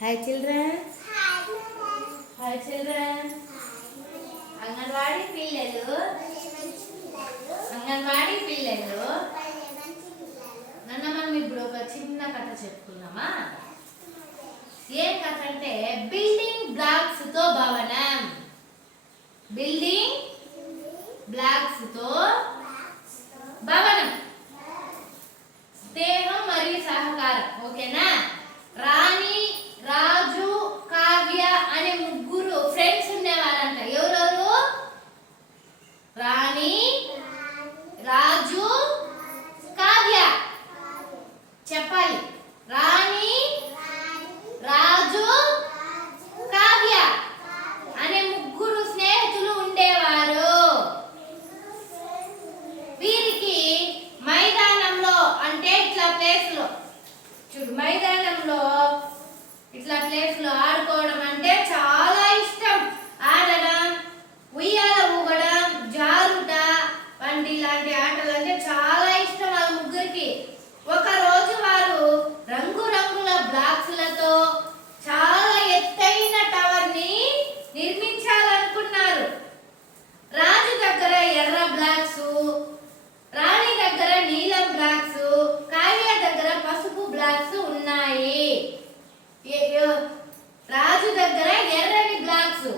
Hi children hi children anganwadi పిల్లలు. అంగన్వాడీ పిల్లలు. నన్న మనం ఇప్పుడు ఒక చిన్న కథ చెప్పుకుందామా? ఏం కథ అంటే బిల్డింగ్ బ్లాక్స్తో భవనం. బిల్డింగ్ బ్లాక్స్తో భవనం. స్నేహం మరియు సహకారం. ఓకేనా రాణి రాజు కావ్య అనే ముగ్గురు ఫ్రెండ్స్ ఉండేవారంట ఎవరెవరు రాణి రాజు కావ్య చెప్పాలి రాణి రాజు కావ్య అనే ముగ్గురు స్నేహితులు ఉండేవారు వీరికి మైదానంలో అంటే ఇట్లా ప్లేస్లో చూడు మైదానంలో ఇట్లా ప్లేస్లో లో ఆడుకోవడం అంటే చాలా ఇష్టం ఆడడం ఉయ్యాల ఊగడం జారుట వంటి ఇలాంటి ఆటలు అంటే చాలా ఇష్టం వాళ్ళ ముగ్గురికి ఒక రోజు వారు రంగురంగుల బ్లాక్స్లతో చాలా ఎత్తైన టవర్ని నిర్మించాలనుకున్నారు రాజు దగ్గర ఎర్ర బ్లాక్స్ రాణి దగ్గర నీలం బ్లాక్స్ కావ్య దగ్గర పసుపు బ్లాక్స్ ఉన్నాయి ఏ- ఏ- రాజు దగ్గర ఎర్రని బ్లాక్స్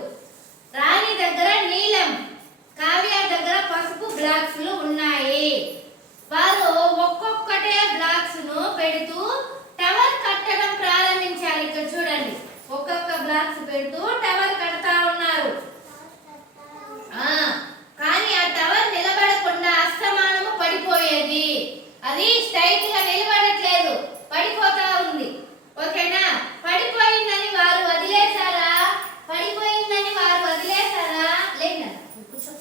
రాణి దగ్గర నీలం కావ్య దగ్గర పసుపు బ్లాక్స్ ఉన్నాయి వారు ఒక్కొక్కటే బ్లాక్స్ను పెడుతూ టవర్ కట్టడం ప్రారంభించారు ఇక్కడ చూడండి ఒక్కొక్క బ్లాక్స్ పెడుతూ టవర్ కడతా ఉన్నారు ఆ కానీ ఆ టవర్ నిలబడకుండా అస్తమానము పడిపోయేది అది స్ట్రైట్గా నిలబడట్లేదు పడిపోతా ఉంది ఓకేనా పడిపోయిందని వారు వదిలేశారా పడిపోయిందని వారు వదిలేశారా లేదా కూర్చో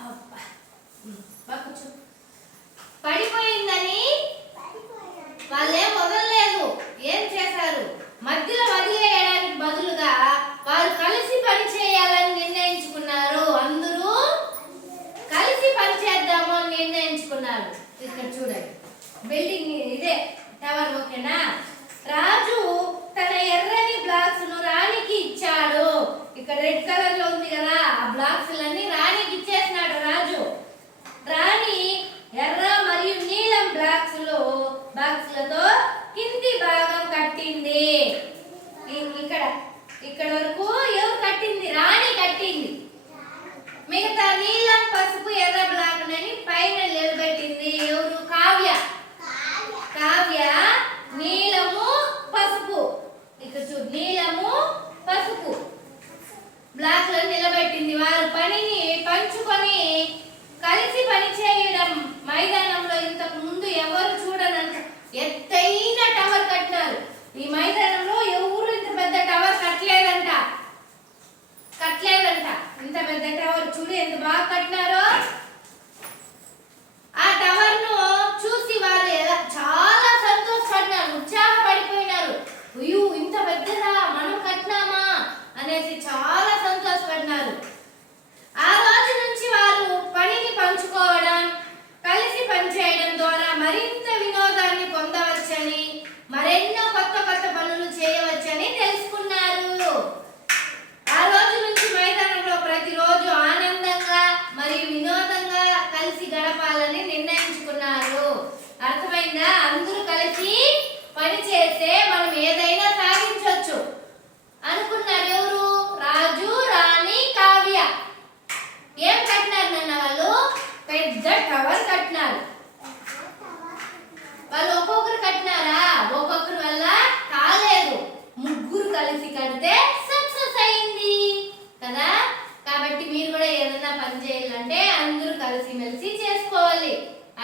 అబ్బా. ఉమ్, బా కూర్చో పడిపోయిందని వాళ్ళేం వదలలేదు ఏం చేశారు మధ్యలో వదిలేయడానికి బదులుగా వారు కలిసి పని చేయాలని నిర్ణయించుకున్నారు అందరూ కలిసి పని చేద్దాము అని నిర్ణయించుకున్నారు ఇక్కడ చూడండి. బిల్డింగ్ ఇదే టవర్ ఓకేనా రాజు తన ఎర్రని బ్లాక్స్ను రాణికి ఇచ్చాడు. ఇక్కడ రెడ్ కలర్లో ఉంది కదా ఆ బ్లాక్స్ లన్నీ రాణికి ఇచ్చేసినాడు రాజు. రాణి ఎర్ర మరియు నీలం బ్లాక్స్లో బాక్స్లతో కింది భాగం కట్టింది. ఇక్కడ ఇక్కడ వరకు ఎవరు కట్టింది? రాణి కట్టింది. మిగతా నీలం వారు పనిని పంచుకొని కలిసి పని చేయడం మైదానంలో ఇంతకు ముందు ఎవరు చూడనంత ఎత్తైన టవర్ కట్టినారు. ఈ మైదానంలో ఎవరు ఇంత పెద్ద టవర్ కట్టలేదంట. కట్టలేదంట. ఇంత పెద్ద టవర్ చూడు ఎంత బాగా కట్టినారో. ఆ టవర్ను చూసి వారు చాలా సంతోషపడినారు ఉత్సాహపడిపోయినారు. అయ్యో ఇంత పెద్దదా మనం కట్టినామా అనేసి చాలా సంతోషపడినారు.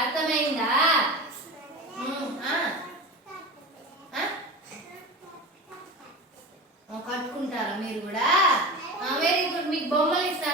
అర్థమైందా? కట్టుకుంటారా మీరు కూడా? వెరీ గుడ్ మీకు బొమ్మలు ఇస్తారు